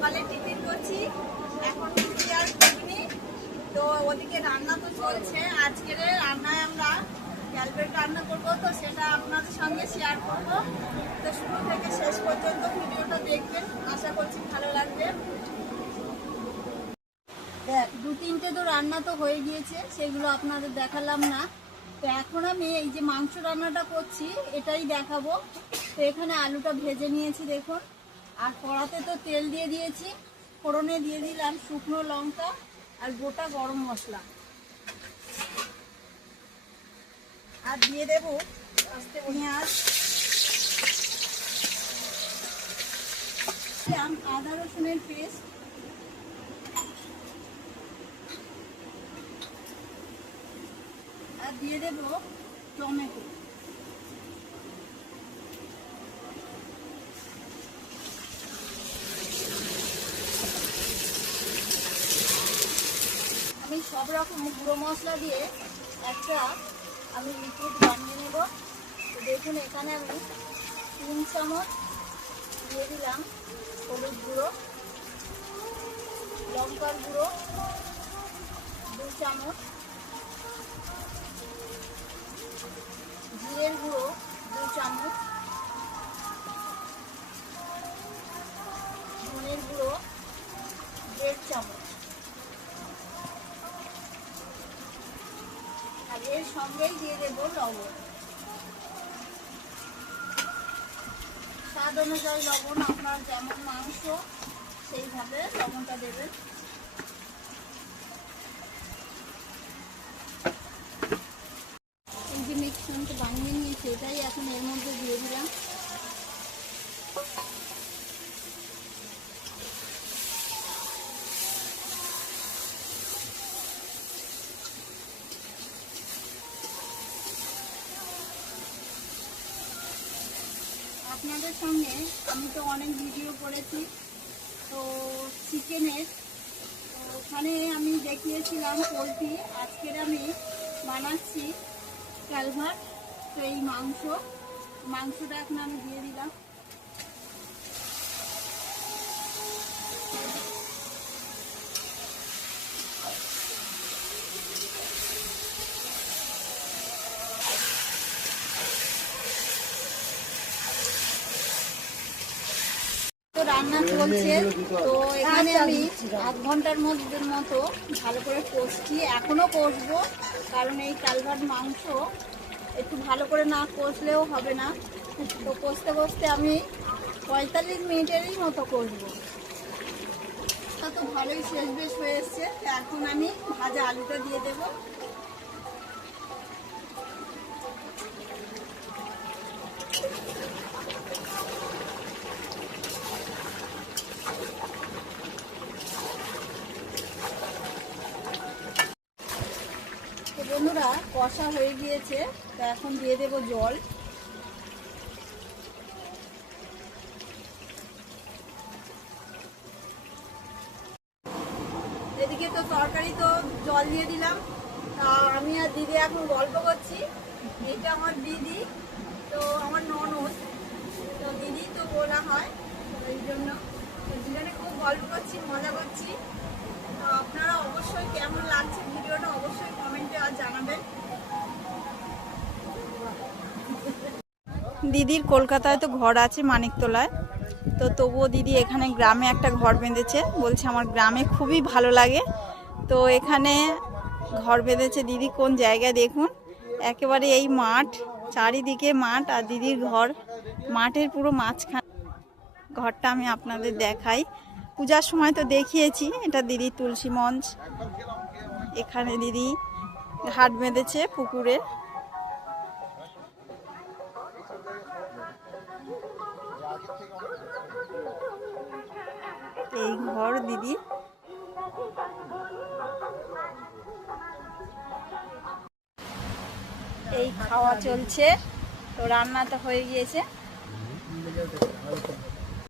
সকালে টিফিন করছি, এখন টিফিন আর করিনি। তো ওদিকে রান্না তো চলছে। আজকের রান্নায় আমরা ক্যালবেট রান্না করবো, তো সেটা আপনাদের সঙ্গে শেয়ার করবো। তো শুরু থেকে শেষ পর্যন্ত ভিডিওটা দেখবেন, আশা করছি ভালো লাগবে। দু তিনটে তো রান্না তো হয়ে গিয়েছে, সেগুলো আপনাদের দেখালাম না। তো এখন আমি এই যে মাংস রান্নাটা করছি এটাই দেখাবো। তো এখানে আলুটা ভেজে নিয়েছি দেখুন, আর কড়াতে তো তেল দিয়ে দিয়েছি। ফোড়নে দিয়ে দিলাম শুকনো লঙ্কা আর গোটা গরম মশলা, আর দিয়ে দেব পেঁয়াজ, আদা রসুনের পেস্ট, আর দিয়ে দেব টমেটো। আমি সব রকম গুঁড়ো মশলা দিয়ে একটা লিকুইড বানিয়ে নেব। তো দেখুন এখানে আমি 3 চামচ দিয়ে দিলাম হলুদ গুঁড়ো, লঙ্কার গুঁড়ো 2 চামচ, জিরের গুঁড়ো 2 চামচ, ধনের গুঁড়ো 1.5 চামচ, আর এর সঙ্গেই দিয়ে দেবো লবণ। স্বাদ অনুযায়ী লবণ, আপনার যেমন মাংস সেইভাবে লবণটা দেবেন। এই যে মিক্সচারটা বানিয়ে নিয়েছি এটাই এখন এর মধ্যে দিয়ে দিলাম। আপনাদের সঙ্গে আমি তো অনেক ভিডিও করেছি তো চিকেনের, তো ওখানে আমি দেখিয়েছিলাম পোলট্রি, আজকের আমি বানাচ্ছি ক্যালভার। তো এই মাংসটা এখন আমি দিয়ে দিলাম। তো রান্না চলছে, তো এখানে আমি আধ ঘন্টার মতো ভালো করে কষছি, এখনো কষবো, কারণ এই ক্যালভার মাংস একটু ভালো করে না কষলেও হবে না। তো কষতে কষতে আমি 45 মিনিটেরই মতো কষবো। তো ভালোই শেষ বেশ হয়ে এসছে। এখন আমি ভাজা আলুটা দিয়ে দেবো। বন্ধুরা কষা হয়ে গিয়েছে, তো এখন দিয়ে দেব জল। এদিকে তো তরকারি তো জল দিয়ে দিলাম, আমি আর দিদি এখন গল্প করছি। এটা আমার দিদি, তো আমার ননদ, তো দিদি তো বলা হয়, এই জন্য দুজনে খুব গল্প করছি, মজা করছি। তো আপনারা অবশ্যই কেমন লাগছে ভিডিওটা অবশ্যই কমেন্টে আর জানাবেন। দিদির কলকাতায় তো ঘর আছে মানিকতলায়, তো তবুও দিদি এখানে গ্রামে একটা ঘর বেঁধেছে, বলছে আমার গ্রামে খুবই ভালো লাগে। তো এখানে ঘর বেঁধেছে দিদি কোন জায়গায় দেখুন, একেবারে এই মাঠ, চারিদিকে মাঠ, আর দিদির ঘর মাঠের পুরো মাঝখানে। ঘরটা আমি আপনাদের দেখাই, পূজার সময় তো দেখিয়েছি, এটা দিদির তুলসী মঞ্চ। এখানে দিদি ঘাট বেঁধেছে পুকুরে। এই ঘর দিদি। এই খাওয়া চলছে, তো রান্না তো হয়ে গিয়েছে।